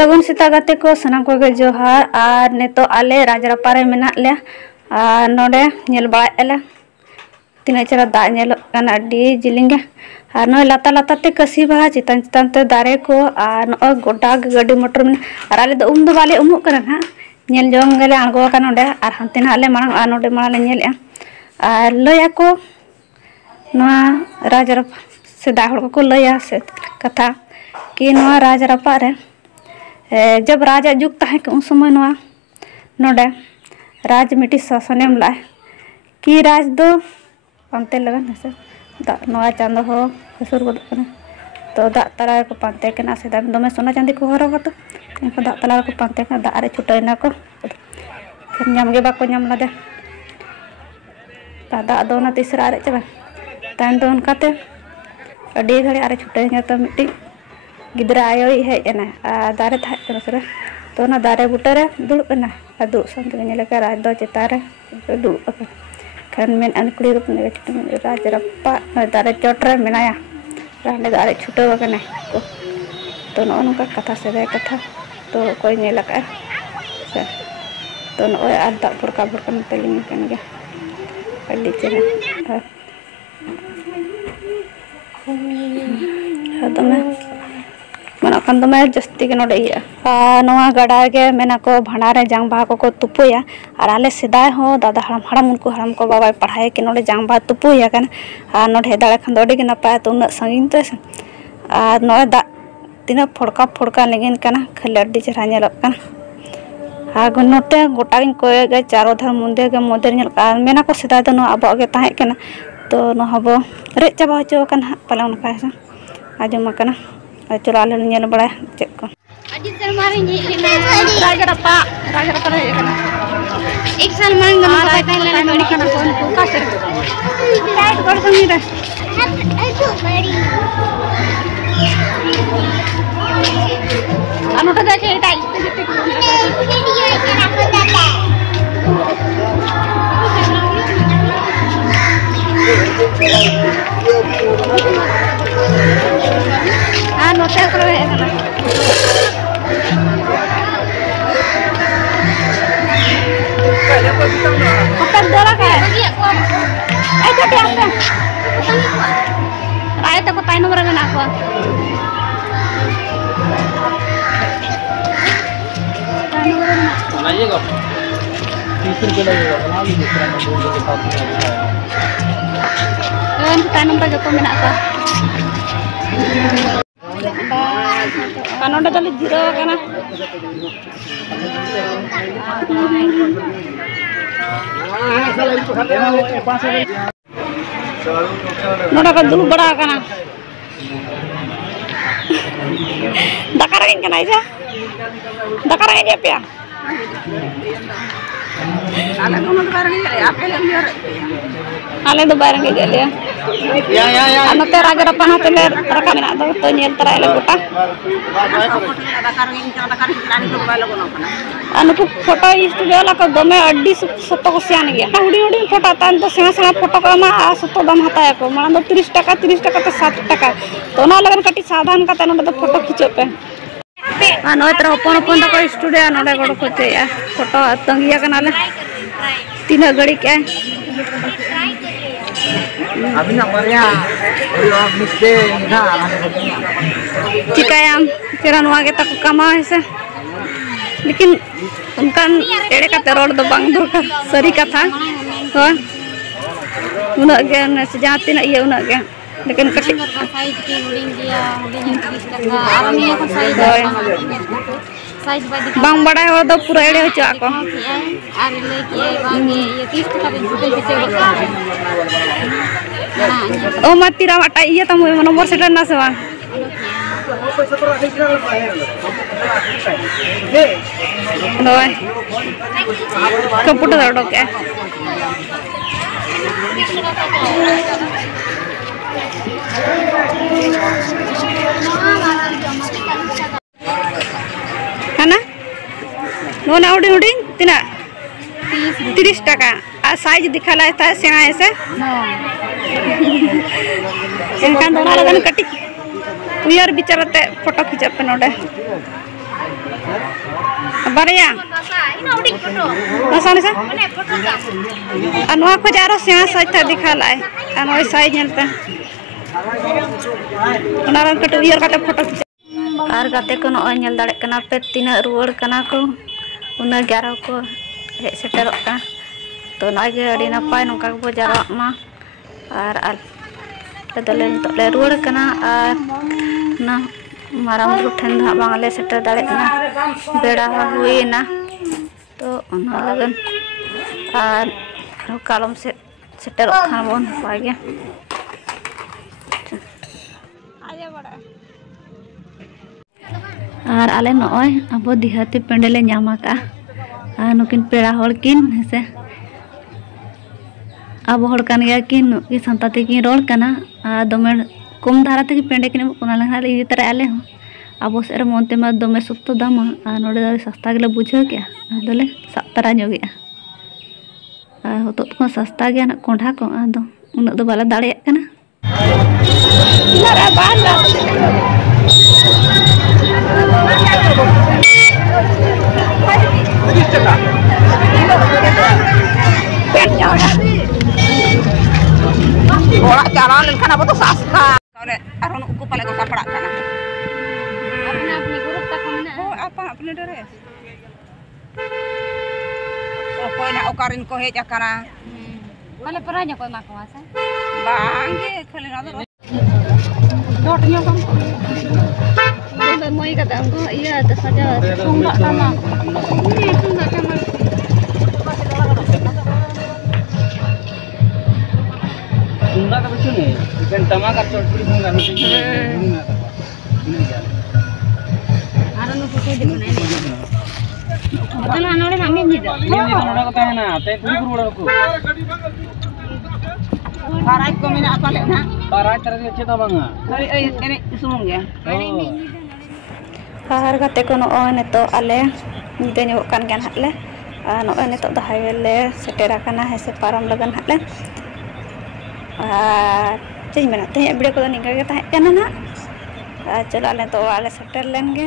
सगुन सेता गाते को सनाम को जोहार और नेतो आले राजरापा रे मेना ले और नोडे नेल बाले तीना चरा दा नेलो काना डी जिलिंगे और नो लाता लाता ते कसी बहा चितान चितान ते दारे को और नो गोटा गाड़ी मोटर में और आले दो दो बाले उमुक करना हा नेल जोंग गले आंगो का नोडे और हंते ना आले मांग आ नोडे माले नेल और लया को नो राजरापा से दाहड़ को लया से कथा कि नो राजरापा रे जब राजा जुग तहे उन समय नोडे राज मिट्टी शासनम ला कि राज दो पानते लगन से दा चांदो हो हसुर गद तो दा तला को पानते के ना से दमे सोना चांदी को हरो तो दा तला को पानते के दा रे छुटैना को नाम गे बाको नाम लदे दा दो ना तीसरा रे चबा तान दो उनकाते अडी घड़ी आरे छुटैना तो मिट्टी गिद्रा आयो हेजना दारे थारे तो ना दारे बुटारे दुड़ना दुड़ संगे राज दो चितारे दुड़ खान मेन अनकुड़ी रूप में राजरापा दारे चोटरे मेनाया रांडे दारे छुटो तो नौका कथा से कथा तो कोई ने लगा से तो नोय आदा फुड़का फुड़का तलिंग कन गया अड्डी चेना तो मैं मनकान दमे जस्ती के नोडे नवा गड़ा के मेना को भंडारे जांग बहा को तुपुया और आले सिदाय हो दादा हड़म उनको हड़म को बाबा पढ़ाए के नोडे जांग बहा तुपुया कन और नोडे दाड़े खान दोडे के नपाय तो उन संगीन तो और नोए दा तीना फोड़का फोड़का लेगिन कना खाली अड्डी चेहरा नेलक कना और नोते गोटा गिन कोय गे चारो धर मुंदे के मोदर नेल का मेना को सिदाय तो नो अब गे ताहे कना तो नो हबो रे चाबा होचो कना पले उनका से आजम कना चलो आले नेल बड़ा चेक को अजी सर मारे राजरापा रे एक साल मांग गमा पहले ना बड़ी खाना कौन का सर लाइट कर संगी रे अनु तो जाके टाइल पे जते नोटे करो है ना अपन दोरा का ए छोटे आते आए तो को ताई नंबर में ना को बनाइएगा 30 रुपए लगेगा बना लीजिए दूसरा नंबर के साथ ताई नंबर जो तो मेना का कानोडे दले जीरो कना नोडा का दुल बड़ा कना दकार गिन कना इजा दकार गिन पे आले दो बारंग गेले या नते राजरापा हाते ले रका मेना दो तो नेल तरा ले गोटा अनु फोटो स्टूडियो ला को दमे अड्डी सतो को सियान गया हुडी हुडी फोटो तान तो सेना सेना फोटो को मा सतो दाम हताया को माना दो 30 टका तो 7 टका तो ना लगन कटी साधारण का तन तो फोटो खींचो पे नोय तरह अपन को स्टूडियो नोडे गोड़ को चया फोटो तंगिया कनाले तीन घड़ी के अभी ना मरिया और मिस्ते ना चिकायाम तेरा नुआ के तक कमा है से लेकिन उनका एड़े का तेरोड़ दो बांग दो का सरी का था तो उन के न से जाती ना ये उन के लेकिन कटी साइज के हुडिंग दिया हुडिंग 30 टका और मैं को साइज बांग बड़ा हो तो पूरा एड़े हो चा को और लेके बांग ये 30 टका दे जुटे ओ मत तीरा वाटा ये तम नंबर सेट ना से बा दोय कंप्यूटर डॉक है ना नो ना उड़ी उड़ी तीना 30 टका और साइज दिखा ला था सेना ऐसे इनका दोना लगन कटी उयर बिचारते फोटो खींचप नोडे बारिया सामने से अनवा को जारो सेवा साइज था दिखा लाए अनवा साइज नेल पे उनारन कट उयर काटे फोटो और गाते को नॉय नेल दाड़े कना पे तीना रुवड़ कना को उना 11 को हे सेटरो का तो नागे अड़ी नपाय नोका को जारो मा और ले रुवड़ कना और ना माराम बुरु ठेन धा बांगले सेटर दाड़े ना बेड़ा हुई ना तो उना लगन और कालम से सेटर खान बोन पागे और आले नॉय अब दिहाते पेंडले नामा का और नुकिन पेड़ा हड़किन हेसे अब हड़ कान गया कि नुकी संताती की रोड कना दमे कम धारा तक पेंडे किन कोना लहना इदी तरह आले हो अब सेर मोनते मा दमे सुक्तो दामा और नोडे सस्ता गेले बुझे के आदले सत्तरा जोगिया होतो को सस्ता गया ना कोंढा को आदो उन दो बाला दाड़े कना नरा बाला orang jalan kan apa tuh sasta kalau aron uku paling kau kaprak kan apne guru tak mana oh apa apne deres so kau nak okarin kau hej akana kalau peranya kau mak kuasa bangge kalau nado dotnya kan udah mau ikat anggo iya ada saja tunggak sama ini tunggak sama tunggak apa sih nih? Ikan tamakan coklat tunggak nih. Aran nu putih di mana ini? Betul anore nami ni dah. Ini orang kata mana? Tapi puri orang aku. Parai ko mina apa le na? Parai terus cerita bangga. Ini sumung ya. और गाते को नॉय नेतो आले निदे ᱧᱚᱜ kan gan hatle नॉय नेतो the highway ले सेटेरा कना है से पारम लगन हाले और चेंज मेना ते वीडियो को निका के ताहे कना ना चलो आले तो आले सेटर लेंगे